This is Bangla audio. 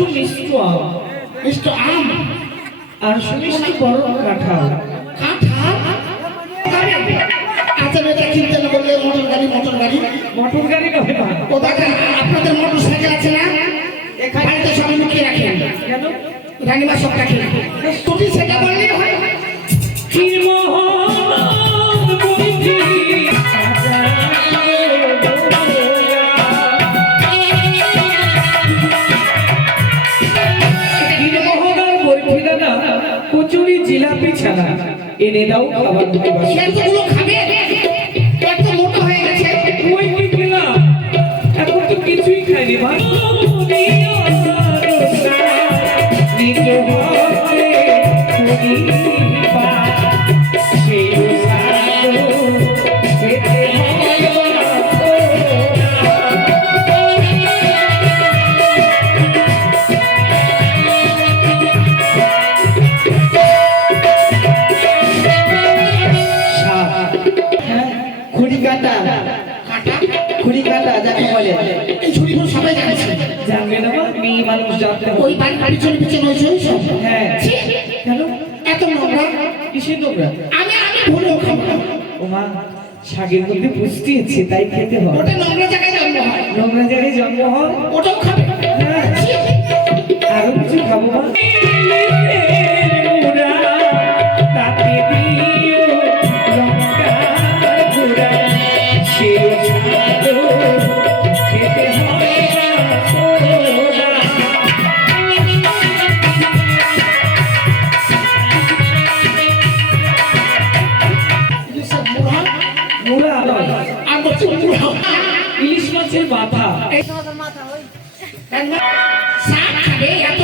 সুমিষ্ট আম, মিষ্ট আম আর সুমিষ্ট বড় কাঁঠাল। কাঁঠাল আচ্ছা এটা কিনতে না বললে মোটর গাড়ি মোটর গাড়ি কবে পান? ও দাদা আপনাদের মোটর সাইকেল আছে না বাড়িতে সবাই লুকিয়ে রাখেন কেন? রানীমা সব রাখেন তুমি সেটা বললেই হয় কি মোহন বুঝি কচুরি জিলাপি ছানা এনে দাও খাবার দুটো বাসি। এতগুলো খাবে এত মোটা হয়ে গেছে ওই কি খেলাম এখন তো কিছুই খাইনি মা। নিজ হাতে করিবা সেই সাধু যেতে হয় না। খুঁড়ি কাটা যাকে বলে এই ছুরিগুলো সবাই জানছে জানবে না মা, মেয়ে মানুষ জানতে হবে। ওই বাড়ির পিছনে পিছনে হয়েছে হ্যাঁ ছি, কেন? এত নোংরা কিসের নোংরা? আমি ভুলেও খাবো না। ও মা, শাকের মধ্যে পুষ্টি আছে তাই খেতে হয়। ওটা নোংরা জায়গায় জন্ম হয় নোংরা জায়গায় জন্ম হয়। ওটাও খাবে হ্যাঁ, ছি, আরো কিছু খাবো মা। তাতে দিও লঙ্কার গুঁড়া, সে স্বাদু খেতে হয় না সোনা। এগুলো সব মুড়া মুড়া নয়, আর বলছে মুড়া ইলিশ মাছের মাথা। শাক খাবে এত